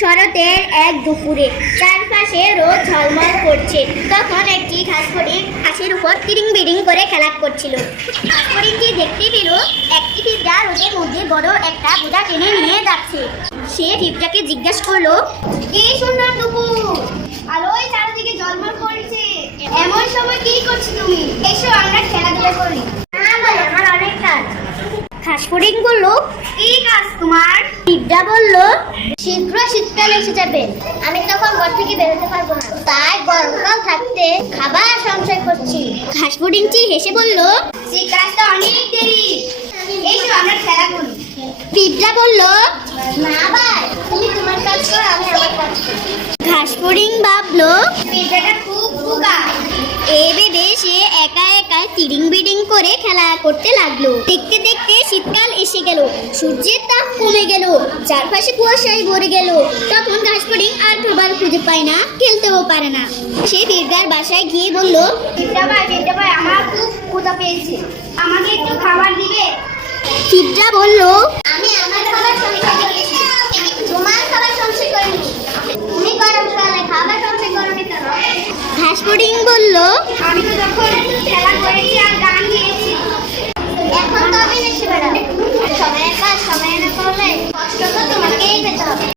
শরতের এক দুপুরে চারপাশে রোদ ঝলমল করছে। তখন একটি ঘাস ফড়িং ঘাসের উপর তিরিং বিরিং করে খেলা করছিল। ঘাস ফড়িংটি দেখতে পেল একটি পিঁপড়া রোদের মধ্যে বড় একটা বোঝা টেনে নিয়ে যাচ্ছে। সে পিঁপড়াকে জিজ্ঞাসা করলো, কি সুন্দর দুপুর, আলোয় চারদিকে ঝলমল করছে, এমন সময় কি করছো তুমি? এসো আমরা খেলাধুলা করি। না ভাই, আমার অনেক কাজ। ঘাস ফড়িং বলল, কি কাজ তোমার? পিঁপড়া বলল, শীঘ্র শীতকাল এসে যাবে, আমি তখন ঘর থেকে বেরোতে পারবো না, তাই গরমকাল থাকতে খাবার সঞ্চয় করছি। ঘাস ফড়িংটি হেসে বলল, সেই কাজটা অনেক দেরি, এসো আমরা খেলা করি। পিঁপড়া বলল, না ভাই, তুমি তোমার কাজ করো, আমি আমার কাজ করি। ঘাস ফড়িং ভাবলো, পিঁপড়াটা খুব বোকা। এই ভেবে সে একা একা তিরিং বিডিং করে খেলা করতে লাগলো। দেখতে দেখতে শীতকাল এসে গেল, সূর্যের তাপ কমে গেল, চারপাশে কুয়াশায় ভরে গেল। তখন ঘাস ফড়িং আর খাবার খুঁজে পায় না, খেলতেও পারে না। সে পিঁপড়ার বাসায় গিয়ে বলল, পিঁপড়া ভাই, আমার খুব ক্ষুধা পেয়েছে, আমাকে একটু খাবার দিবে? পিঁপড়া বলল, আমি আমার খাবার সঞ্চয় করেছি, তোমার খাবার সঞ্চয় করিনি, তুমি গরমকালে খাবার সঞ্চয় করনি কেন? ঘাস ফড়িং